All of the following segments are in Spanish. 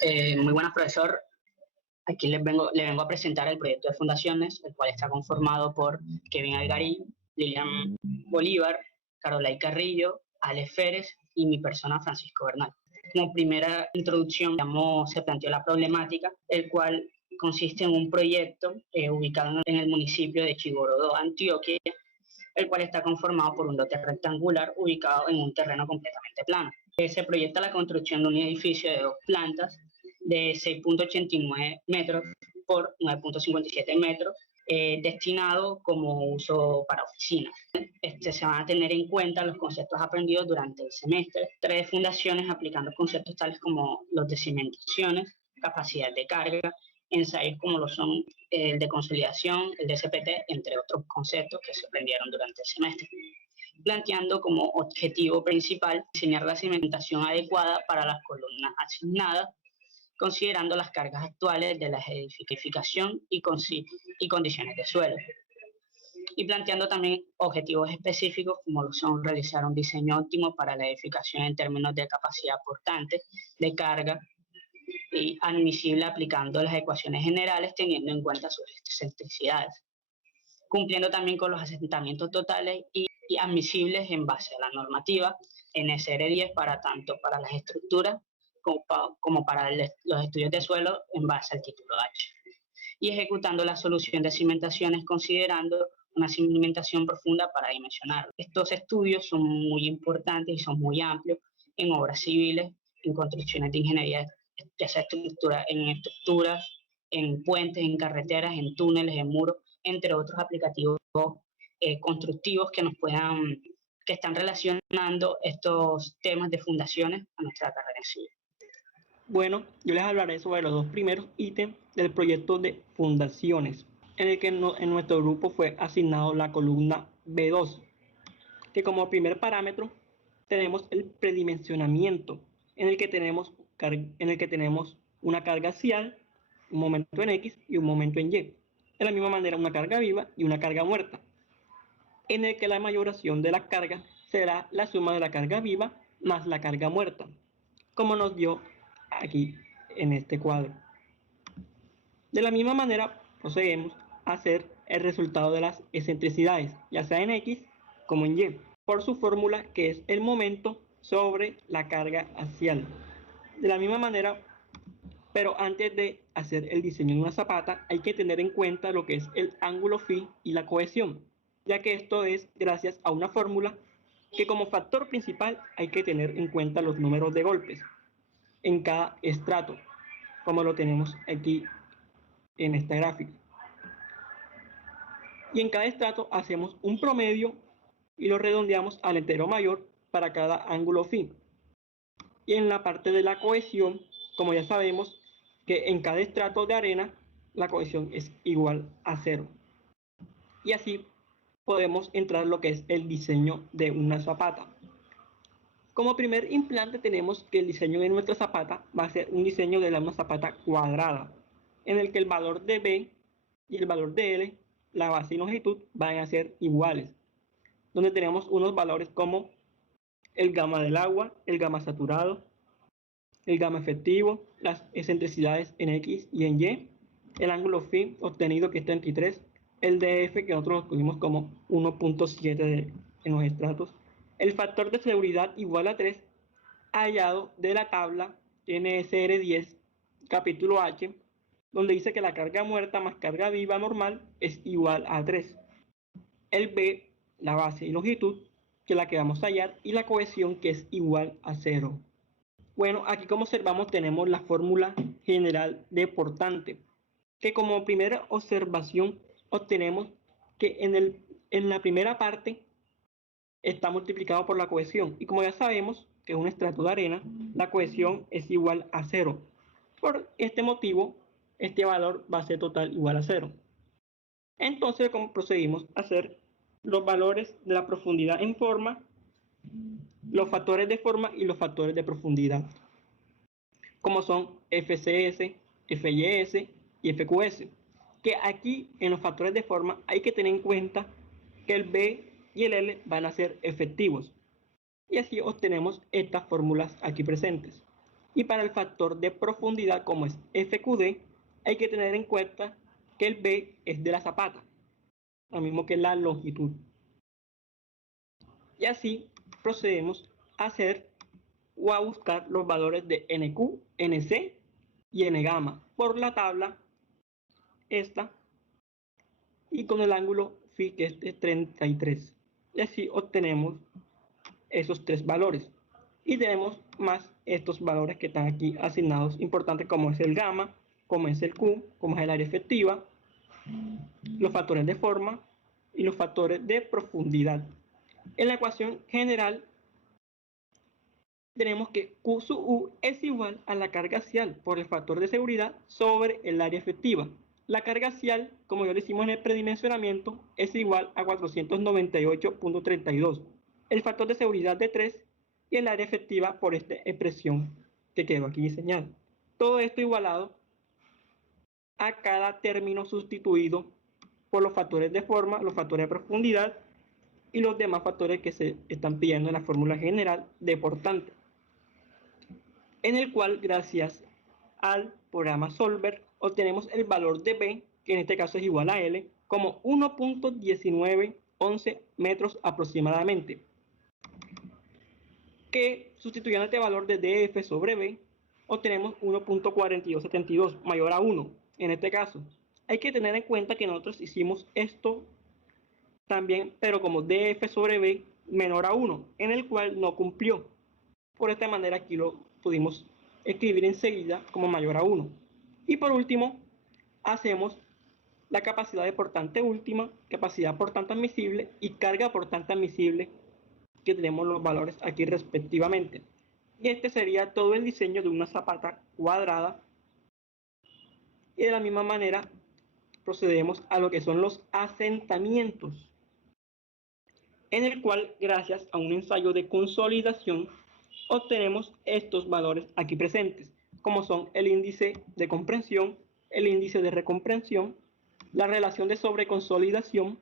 Muy buenas, profesor. Aquí le vengo a presentar el proyecto de fundaciones, el cual está conformado por Kevin Algarín, Lilian Bolívar, Carolay Carrillo, Ale Férez y mi persona, Francisco Bernal. Como primera introducción, se planteó la problemática, el cual consiste en un proyecto ubicado en el municipio de Chigorodó, Antioquia, el cual está conformado por un lote rectangular ubicado en un terreno completamente plano. Se proyecta la construcción de un edificio de dos plantas de 6.89 metros por 9.57 metros, destinado como uso para oficinas. Se van a tener en cuenta los conceptos aprendidos durante el semestre. Tres fundaciones aplicando conceptos tales como los de cimentaciones, capacidad de carga, ensayos como lo son el de consolidación, el de CPT, entre otros conceptos que se aprendieron durante el semestre, planteando como objetivo principal diseñar la cimentación adecuada para las columnas asignadas, considerando las cargas actuales de la edificación y condiciones de suelo, y planteando también objetivos específicos como lo son realizar un diseño óptimo para la edificación en términos de capacidad portante, de carga, y admisible aplicando las ecuaciones generales teniendo en cuenta sus excentricidades, cumpliendo también con los asentamientos totales y admisibles en base a la normativa NSR10 para tanto para las estructuras como para los estudios de suelo en base al título H. Y ejecutando la solución de cimentaciones considerando una cimentación profunda para dimensionar. Estos estudios son muy importantes y son muy amplios en obras civiles, en construcciones de ingeniería, ya sea estructuras, en puentes, en carreteras, en túneles, en muros, entre otros aplicativos constructivos que están relacionando estos temas de fundaciones a nuestra carrera civil. Bueno, yo les hablaré sobre los dos primeros ítems del proyecto de fundaciones, en el que en nuestro grupo fue asignado la columna B2, que como primer parámetro tenemos el predimensionamiento, en el que tenemos una carga axial, un momento en X y un momento en Y. De la misma manera, una carga viva y una carga muerta, en el que la mayoración de la carga será la suma de la carga viva más la carga muerta, como nos dio aquí en este cuadro. De la misma manera, procedemos a hacer el resultado de las excentricidades, ya sea en X como en Y, por su fórmula que es el momento sobre la carga axial. De la misma manera, pero antes de hacer el diseño de una zapata, hay que tener en cuenta lo que es el ángulo phi y la cohesión, ya que esto es gracias a una fórmula que como factor principal hay que tener en cuenta los números de golpes en cada estrato, como lo tenemos aquí en esta gráfica. Y en cada estrato hacemos un promedio y lo redondeamos al entero mayor para cada ángulo phi. Y en la parte de la cohesión, como ya sabemos que en cada estrato de arena la cohesión es igual a 0. Y así podemos entrar en lo que es el diseño de una zapata. Como primer implante tenemos que el diseño de nuestra zapata va a ser un diseño de una zapata cuadrada, en el que el valor de B y el valor de L, la base y longitud, van a ser iguales, donde tenemos unos valores como el gamma del agua, el gamma saturado, el gamma efectivo, las excentricidades en X y en Y, el ángulo phi obtenido que es 33, el DF que nosotros lo tuvimos como 1.7 en los estratos, el factor de seguridad igual a 3, hallado de la tabla NSR10, capítulo H, donde dice que la carga muerta más carga viva normal es igual a 3. El B, la base y longitud, que es la que vamos a hallar, y la cohesión, que es igual a 0. Bueno, aquí como observamos tenemos la fórmula general de portante, que como primera observación obtenemos que en la primera parte está multiplicado por la cohesión, y como ya sabemos que es un estrato de arena, la cohesión es igual a 0. Por este motivo, este valor va a ser total igual a 0. Entonces, como procedimos a hacer los valores de la profundidad en forma, los factores de forma y los factores de profundidad, como son FCS, FYS y FQS, que aquí en los factores de forma hay que tener en cuenta que el B y el L van a ser efectivos, y así obtenemos estas fórmulas aquí presentes. Y para el factor de profundidad, como es FQD, hay que tener en cuenta que el B es de la zapata, lo mismo que la longitud. Y así procedemos a hacer o a buscar los valores de NQ, NC y N gamma por la tabla esta y con el ángulo phi que es de 33. Y así obtenemos esos tres valores. Y tenemos más estos valores que están aquí asignados importantes, como es el gamma, como es el Q, como es el área efectiva, los factores de forma y los factores de profundidad. En la ecuación general tenemos que Q sub U es igual a la carga axial por el factor de seguridad sobre el área efectiva. La carga axial, como ya lo hicimos en el predimensionamiento, es igual a 498.32. El factor de seguridad de 3 y el área efectiva por esta expresión que quedó aquí diseñada. Todo esto igualado a cada término sustituido por los factores de forma, los factores de profundidad y los demás factores que se están pidiendo en la fórmula general de portante, en el cual gracias al programa Solver obtenemos el valor de B, que en este caso es igual a L, como 1.1911 metros aproximadamente, que sustituyendo este valor de DF sobre B obtenemos 1.4272 mayor a 1 en este caso. Hay que tener en cuenta que nosotros hicimos esto también, pero como DF sobre B menor a 1, en el cual no cumplió. Por esta manera aquí lo pudimos escribir enseguida como mayor a 1. Y por último, hacemos la capacidad de portante última, capacidad portante admisible y carga portante admisible, que tenemos los valores aquí respectivamente. Y este sería todo el diseño de una zapata cuadrada. Y de la misma manera procedemos a lo que son los asentamientos, en el cual gracias a un ensayo de consolidación obtenemos estos valores aquí presentes, como son el índice de comprensión, el índice de recomprensión, la relación de sobreconsolidación,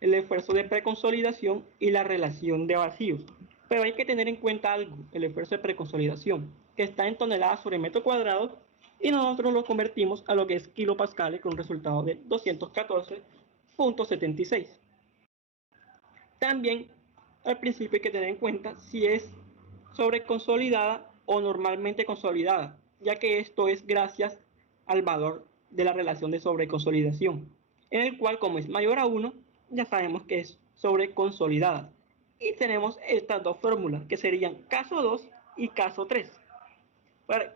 el esfuerzo de preconsolidación y la relación de vacíos. Pero hay que tener en cuenta algo, el esfuerzo de preconsolidación, que está en toneladas sobre metro cuadrado, y nosotros lo convertimos a lo que es kilopascales con un resultado de 214.76. También al principio hay que tener en cuenta si es sobreconsolidada o normalmente consolidada, ya que esto es gracias al valor de la relación de sobreconsolidación, en el cual, como es mayor a 1, ya sabemos que es sobreconsolidada. Y tenemos estas dos fórmulas, que serían caso 2 y caso 3.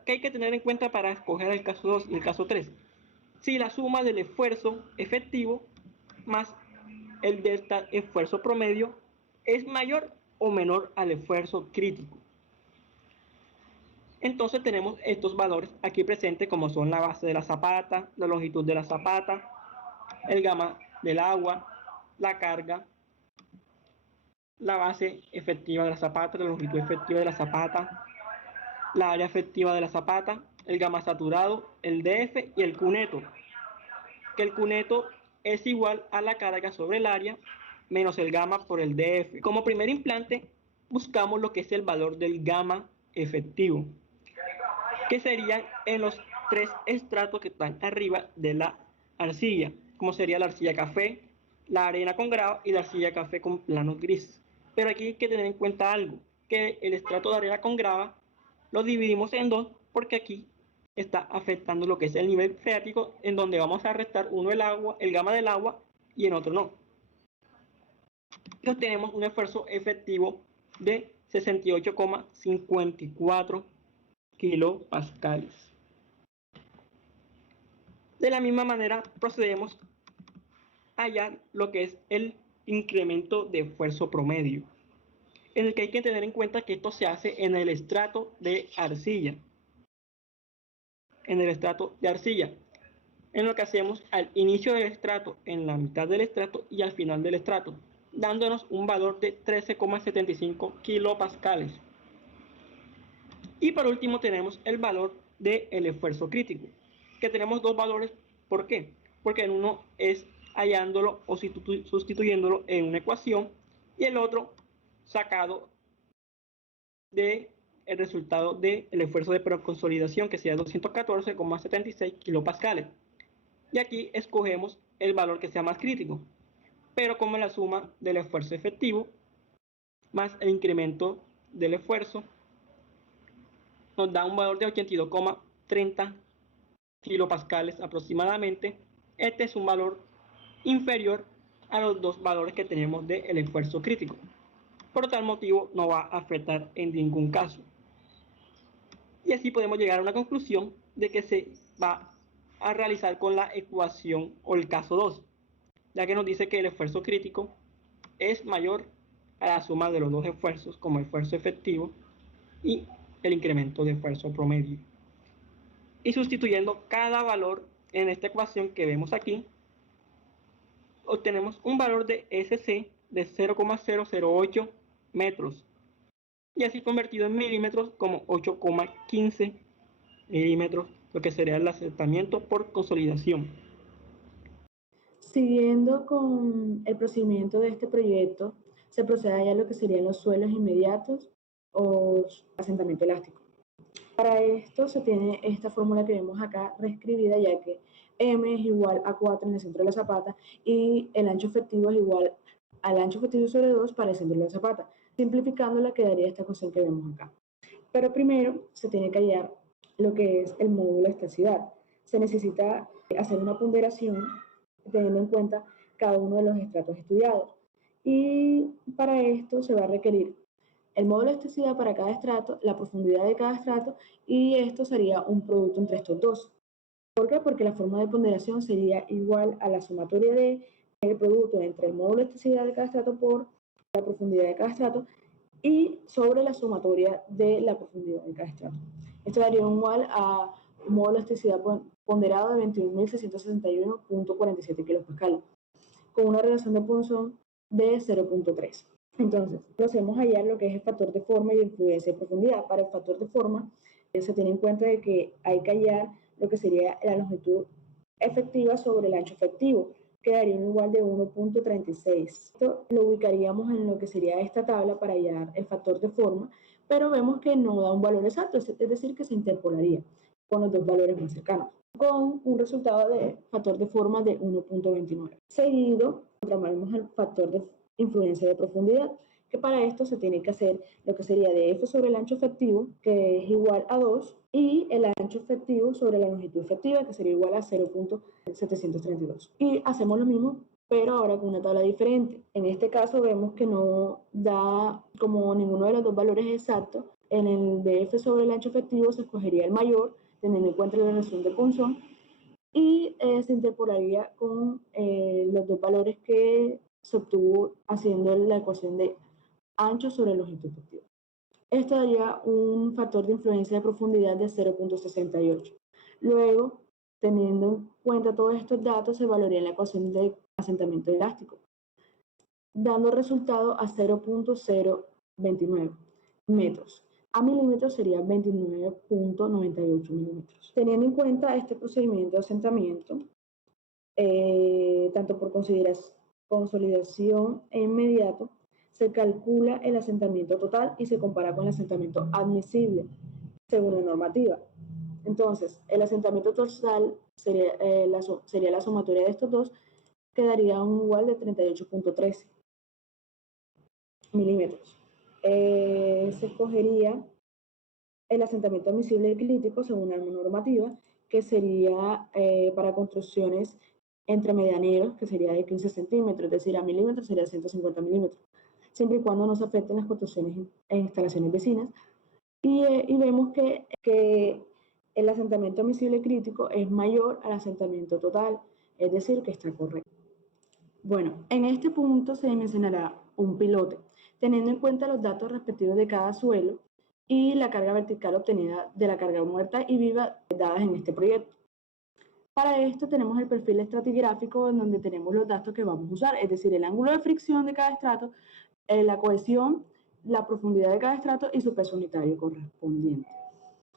¿Qué hay que tener en cuenta para escoger el caso 2 y el caso 3? Si la suma del esfuerzo efectivo más el delta esfuerzo promedio es mayor o menor al esfuerzo crítico. Entonces tenemos estos valores aquí presentes, como son la base de la zapata, la longitud de la zapata, el gamma del agua, la carga, la base efectiva de la zapata, la longitud efectiva de la zapata, la área efectiva de la zapata, el gamma saturado, el DF y el Q neto, que el Q neto es igual a la carga sobre el área menos el gamma por el DF. Como primer implante buscamos lo que es el valor del gamma efectivo, que serían en los tres estratos que están arriba de la arcilla, como sería la arcilla café, la arena con grava y la arcilla café con planos gris. Pero aquí hay que tener en cuenta algo, que el estrato de arena con grava lo dividimos en dos, porque aquí está afectando lo que es el nivel freático, en donde vamos a restar uno el agua, el gamma del agua, y en otro no. Y obtenemos un esfuerzo efectivo de 68,54 kilopascales. De la misma manera procedemos a hallar lo que es el incremento de esfuerzo promedio, en el que hay que tener en cuenta que esto se hace en el estrato de arcilla. En el estrato de arcilla, en lo que hacemos al inicio del estrato, en la mitad del estrato y al final del estrato, dándonos un valor de 13,75 kilopascales. Y por último tenemos el valor del esfuerzo crítico, que tenemos dos valores. ¿Por qué? Porque en uno es hallándolo o sustituyéndolo en una ecuación, y el otro sacado de el resultado del esfuerzo de proconsolidación, que sería 214,76 kilopascales. Y aquí escogemos el valor que sea más crítico, pero como la suma del esfuerzo efectivo más el incremento del esfuerzo nos da un valor de 82,30 kilopascales aproximadamente. Este es un valor inferior a los dos valores que tenemos del esfuerzo crítico. Por tal motivo no va a afectar en ningún caso. Y así podemos llegar a una conclusión de que se va a realizar con la ecuación o el caso 2, ya que nos dice que el esfuerzo crítico es mayor a la suma de los dos esfuerzos, como el esfuerzo efectivo y el incremento de esfuerzo promedio. Y sustituyendo cada valor en esta ecuación que vemos aquí, obtenemos un valor de SC de 0,008 metros, y así convertido en milímetros como 8,15 milímetros, lo que sería el asentamiento por consolidación. Siguiendo con el procedimiento de este proyecto, se procede a lo que serían los suelos inmediatos o asentamiento elástico. Para esto se tiene esta fórmula que vemos acá reescribida, ya que M es igual a 4 en el centro de la zapata y el ancho efectivo es igual al ancho efectivo sobre 2 para el centro de la zapata. Simplificándola quedaría esta ecuación que vemos acá. Pero primero se tiene que hallar lo que es el módulo de elasticidad. Se necesita hacer una ponderación teniendo en cuenta cada uno de los estratos estudiados. Y para esto se va a requerir el módulo de elasticidad para cada estrato, la profundidad de cada estrato, y esto sería un producto entre estos dos. ¿Por qué? Porque la forma de ponderación sería igual a la sumatoria del producto entre el módulo de elasticidad de cada estrato por la profundidad de cada estrato y sobre la sumatoria de la profundidad de cada estrato. Esto daría igual a un módulo de elasticidad ponderado de 21.661.47 kilopascal, con una relación de punzón de 0.3. Entonces, procedemos a hallar lo que es el factor de forma y de influencia de profundidad. Para el factor de forma, se tiene en cuenta de que hay que hallar lo que sería la longitud efectiva sobre el ancho efectivo, que daría un igual de 1.36. Esto lo ubicaríamos en lo que sería esta tabla para hallar el factor de forma, pero vemos que no da un valor exacto, es decir, que se interpolaría con los dos valores más cercanos, con un resultado de factor de forma de 1.29. Seguido, encontramos el factor de influencia de profundidad, que para esto se tiene que hacer lo que sería de F sobre el ancho efectivo, que es igual a 2, y el ancho efectivo sobre la longitud efectiva, que sería igual a 0.732. Y hacemos lo mismo, pero ahora con una tabla diferente. En este caso vemos que no da como ninguno de los dos valores exactos. En el de F sobre el ancho efectivo se escogería el mayor, teniendo en cuenta la relación de punzón, y se interpolaría con los dos valores que se obtuvo haciendo la ecuación de ancho sobre longitud efectiva. Esto daría un factor de influencia de profundidad de 0.68. Luego, teniendo en cuenta todos estos datos, se evaluaría la ecuación de asentamiento elástico, dando resultado a 0.029 metros. A milímetros sería 29.98 milímetros. Teniendo en cuenta este procedimiento de asentamiento, tanto por consolidación e inmediato, se calcula el asentamiento total y se compara con el asentamiento admisible según la normativa. Entonces, el asentamiento total sería la sumatoria de estos dos, que daría un igual de 38.13 milímetros. Se escogería el asentamiento admisible y crítico según la normativa, que sería para construcciones entre medianeros, que sería de 15 centímetros, es decir, a milímetros sería 150 milímetros, siempre y cuando no se afecten las construcciones en instalaciones vecinas. Y vemos que el asentamiento admisible crítico es mayor al asentamiento total, es decir, que está correcto. Bueno, en este punto se dimensionará un pilote, teniendo en cuenta los datos respectivos de cada suelo y la carga vertical obtenida de la carga muerta y viva dadas en este proyecto. Para esto tenemos el perfil estratigráfico en donde tenemos los datos que vamos a usar, es decir, el ángulo de fricción de cada estrato, la cohesión, la profundidad de cada estrato y su peso unitario correspondiente.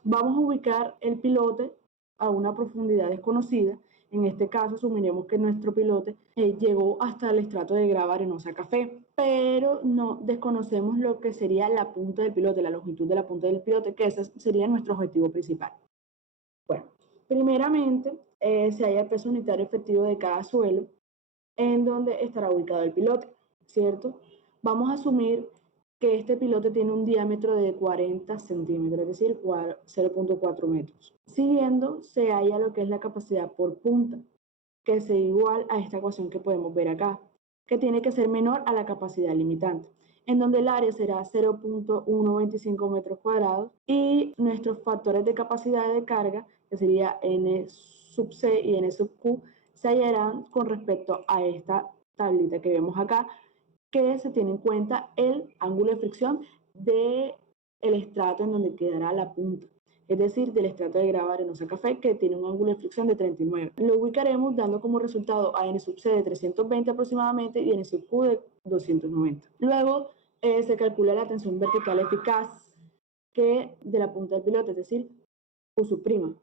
Vamos a ubicar el pilote a una profundidad desconocida, En este caso, asumiremos que nuestro pilote llegó hasta el estrato de grava arenosa café, pero no desconocemos lo que sería la punta del pilote, la longitud de la punta del pilote, que ese sería nuestro objetivo principal. Bueno, primeramente se halla el peso unitario efectivo de cada suelo, en donde estará ubicado el pilote, ¿cierto? Vamos a asumir que este pilote tiene un diámetro de 40 centímetros, es decir, 0.4 metros. Siguiendo, se halla lo que es la capacidad por punta, que es igual a esta ecuación que podemos ver acá, que tiene que ser menor a la capacidad limitante, en donde el área será 0.125 metros cuadrados y nuestros factores de capacidad de carga, que sería N sub C y N sub Q, se hallarán con respecto a esta tablita que vemos acá, que se tiene en cuenta el ángulo de fricción del estrato en donde quedará la punta, es decir, del estrato de grava arenosa café, que tiene un ángulo de fricción de 39. Lo ubicaremos dando como resultado a N sub C de 320 aproximadamente y N sub Q de 290. Luego se calcula la tensión vertical eficaz que de la punta del pilote, es decir, Q sub prima,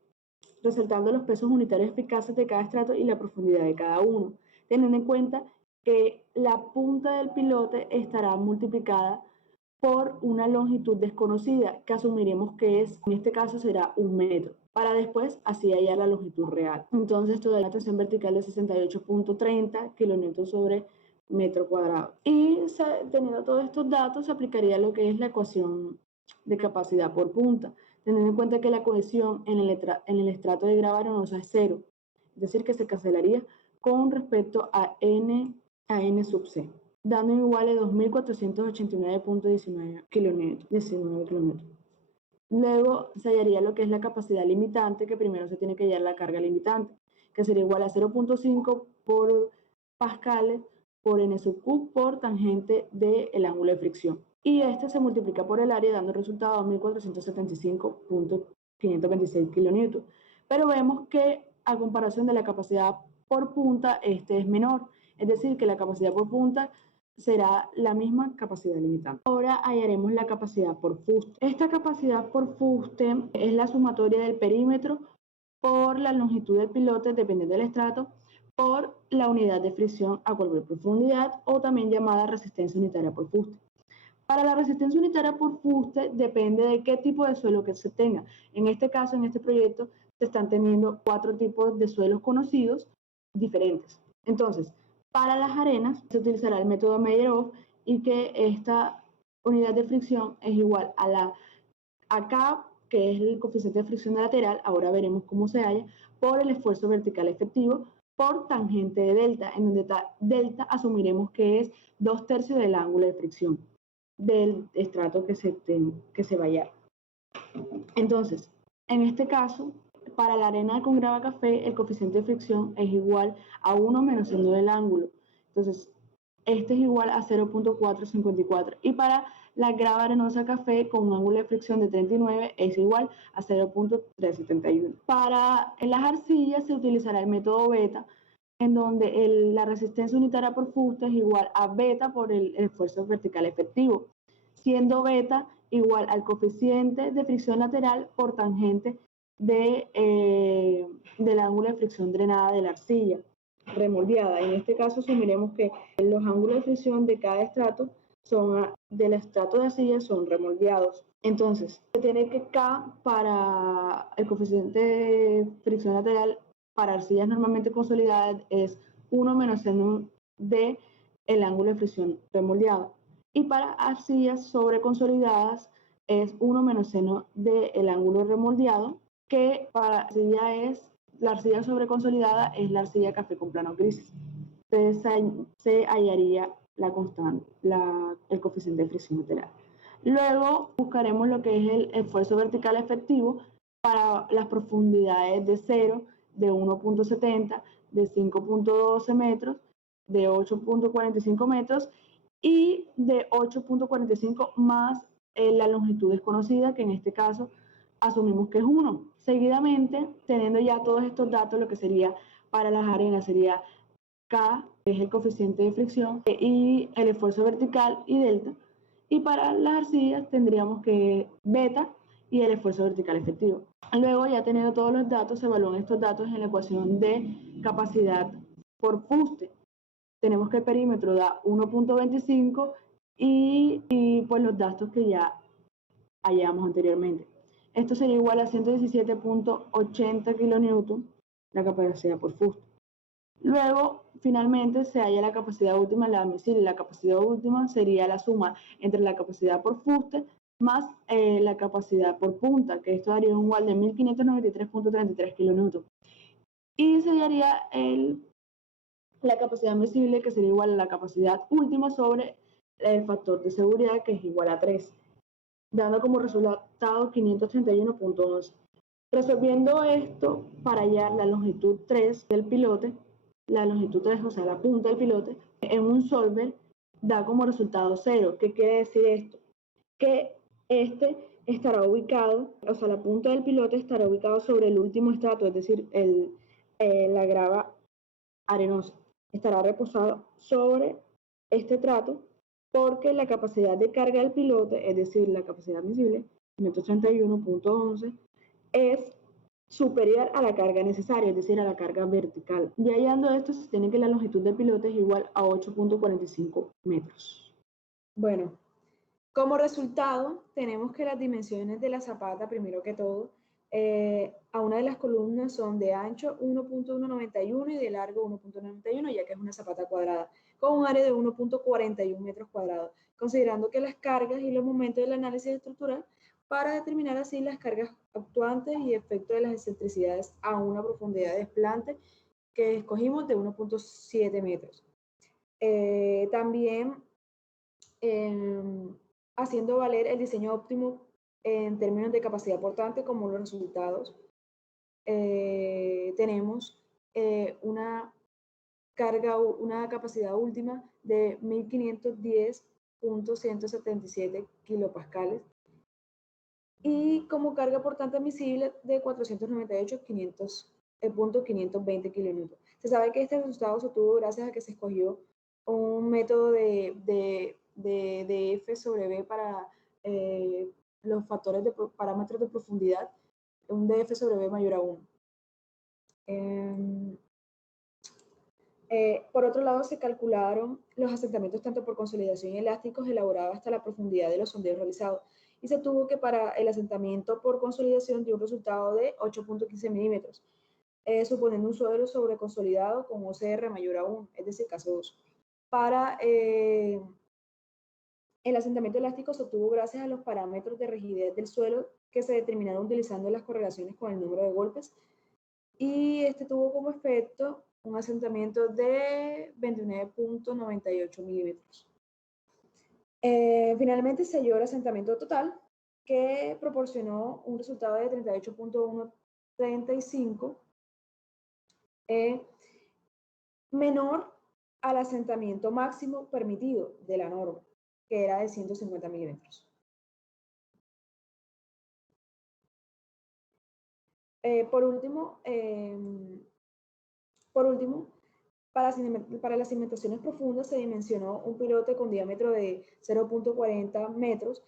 resaltando los pesos unitarios eficaces de cada estrato y la profundidad de cada uno, teniendo en cuenta que la punta del pilote estará multiplicada por una longitud desconocida, que asumiremos que es, en este caso será 1 metro, para después así hallar la longitud real. Entonces, esto da una tensión vertical de 68.30 kilonewtons sobre metro cuadrado. Y teniendo todos estos datos, se aplicaría lo que es la ecuación de capacidad por punta, teniendo en cuenta que la cohesión en el estrato de grava arenosa es 0, es decir, que se cancelaría con respecto a N sub C, dando igual a 2.489.19 kilómetros. Luego se hallaría lo que es la capacidad limitante, que primero se tiene que hallar la carga limitante, que sería igual a 0.5 por pascales por N sub Q por tangente del ángulo de fricción. Y este se multiplica por el área dando el resultado de 1.475.526 kilonewtons. Pero vemos que a comparación de la capacidad por punta, este es menor. Es decir, que la capacidad por punta será la misma capacidad limitante. Ahora hallaremos la capacidad por fuste. Esta capacidad por fuste es la sumatoria del perímetro por la longitud del pilote, dependiendo del estrato, por la unidad de fricción a cualquier profundidad, o también llamada resistencia unitaria por fuste. Para la resistencia unitaria por fuste depende de qué tipo de suelo que se tenga. En este caso, en este proyecto, se están teniendo 4 tipos de suelos conocidos diferentes. Entonces, para las arenas se utilizará el método Meyer-Hof y que esta unidad de fricción es igual a la K, que es el coeficiente de fricción lateral, ahora veremos cómo se halla, por el esfuerzo vertical efectivo, por tangente de delta, en donde delta asumiremos que es 2/3 del ángulo de fricción del estrato que se va a hallar. Entonces, en este caso, para la arena con grava café, el coeficiente de fricción es igual a 1 menos el nodo del ángulo. Entonces, este es igual a 0.454. Y para la grava arenosa café con un ángulo de fricción de 39 es igual a 0.371. Para las arcillas se utilizará el método beta, en donde la resistencia unitaria por fuste es igual a beta por el esfuerzo vertical efectivo, siendo beta igual al coeficiente de fricción lateral por tangente del ángulo de fricción drenada de la arcilla remoldeada. En este caso asumiremos que los ángulos de fricción de cada estrato del estrato de arcilla son remoldeados. Entonces, se tiene que K para el coeficiente de fricción lateral para arcillas normalmente consolidadas es 1 menos seno de el ángulo de fricción remoldeado. Y para arcillas sobreconsolidadas es 1 menos seno del ángulo remoldeado, que para la arcilla sobreconsolidada es la arcilla café con plano grises. Entonces se hallaría la constante, el coeficiente de fricción lateral. Luego buscaremos lo que es el esfuerzo vertical efectivo para las profundidades de 0, de 1.70, de 5.12 metros, de 8.45 metros y de 8.45 más la longitud desconocida, que en este caso asumimos que es 1. Seguidamente, teniendo ya todos estos datos, lo que sería para las arenas sería K, que es el coeficiente de fricción, y el esfuerzo vertical y delta. Y para las arcillas tendríamos que beta y el esfuerzo vertical efectivo. Luego, ya teniendo todos los datos, se evalúan estos datos en la ecuación de capacidad por fuste. Tenemos que el perímetro da 1.25 y pues los datos que ya hallamos anteriormente. Esto sería igual a 117.80 kilonewton, la capacidad por fuste. Luego, finalmente, se halla la capacidad última, la admisible. La capacidad última sería la suma entre la capacidad por fuste más la capacidad por punta, que esto daría un igual de 1593.33 kilonewton. Y se hallaría la capacidad admisible, que sería igual a la capacidad última sobre el factor de seguridad, que es igual a 3, dando como resultado 531.11. Resolviendo esto para hallar la longitud 3 del pilote, la longitud 3, o sea, la punta del pilote, en un solver da como resultado 0. ¿Qué quiere decir esto? Que este estará ubicado, o sea, la punta del pilote estará ubicado sobre el último estrato, es decir, la grava arenosa. Estará reposado sobre este estrato porque la capacidad de carga del pilote, es decir, la capacidad admisible, 531.11, es superior a la carga necesaria, es decir, a la carga vertical. Y hallando esto, se tiene que la longitud del pilote es igual a 8.45 metros. Bueno, como resultado, tenemos que las dimensiones de la zapata, primero que todo, a una de las columnas son de ancho 1.191 y de largo 1.91, ya que es una zapata cuadrada, con un área de 1.41 metros cuadrados, considerando que las cargas y los momentos del análisis estructural para determinar así las cargas actuantes y efectos de las excentricidades a una profundidad de desplante que escogimos de 1.7 metros. También haciendo valer el diseño óptimo en términos de capacidad portante como los resultados. Tenemos una capacidad última de 1510.177 kilopascales y como carga portante admisible de 498.520 kilonewton. Se sabe que este resultado se obtuvo gracias a que se escogió un método de F sobre B para los factores de parámetros de profundidad, un dF sobre B mayor a 1. Por otro lado, se calcularon los asentamientos tanto por consolidación y elásticos elaborados hasta la profundidad de los sondeos realizados. Y se tuvo que para el asentamiento por consolidación dio un resultado de 8.15 milímetros, suponiendo un suelo sobreconsolidado con OCR mayor a 1, es decir, caso 2. Para el asentamiento elástico se obtuvo gracias a los parámetros de rigidez del suelo que se determinaron utilizando las correlaciones con el número de golpes. Y este tuvo como efecto un asentamiento de 29.98 milímetros. Finalmente se halló el asentamiento total, que proporcionó un resultado de 38.135, menor al asentamiento máximo permitido de la norma, que era de 150 milímetros. Por último, para las cimentaciones profundas se dimensionó un pilote con diámetro de 0.40 metros.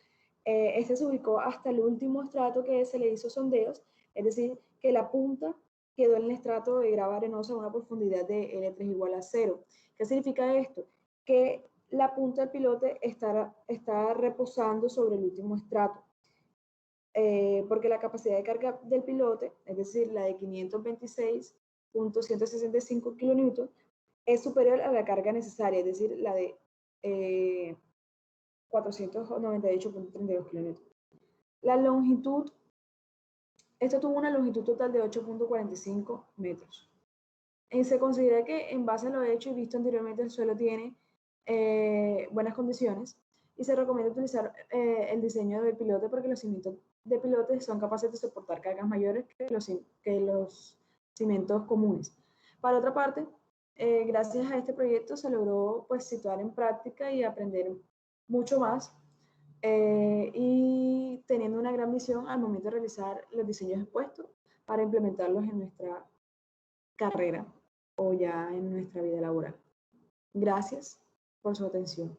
Este se ubicó hasta el último estrato que se le hizo sondeos, es decir, que la punta quedó en el estrato de grava arenosa a una profundidad de L3 igual a 0. ¿Qué significa esto? Que la punta del pilote está reposando sobre el último estrato. Porque la capacidad de carga del pilote, es decir, la de 526.165 kilonewton, es superior a la carga necesaria, es decir, la de 498.32 kilómetros. La longitud, esto tuvo una longitud total de 8.45 metros. Se considera que en base a lo hecho y visto anteriormente el suelo tiene buenas condiciones y se recomienda utilizar el diseño del pilote porque los cimientos de pilotes son capaces de soportar cargas mayores que los cimientos comunes. Para otra parte, gracias a este proyecto se logró pues situar en práctica y aprender mucho más y teniendo una gran visión al momento de realizar los diseños expuestos para implementarlos en nuestra carrera o ya en nuestra vida laboral. Gracias por su atención.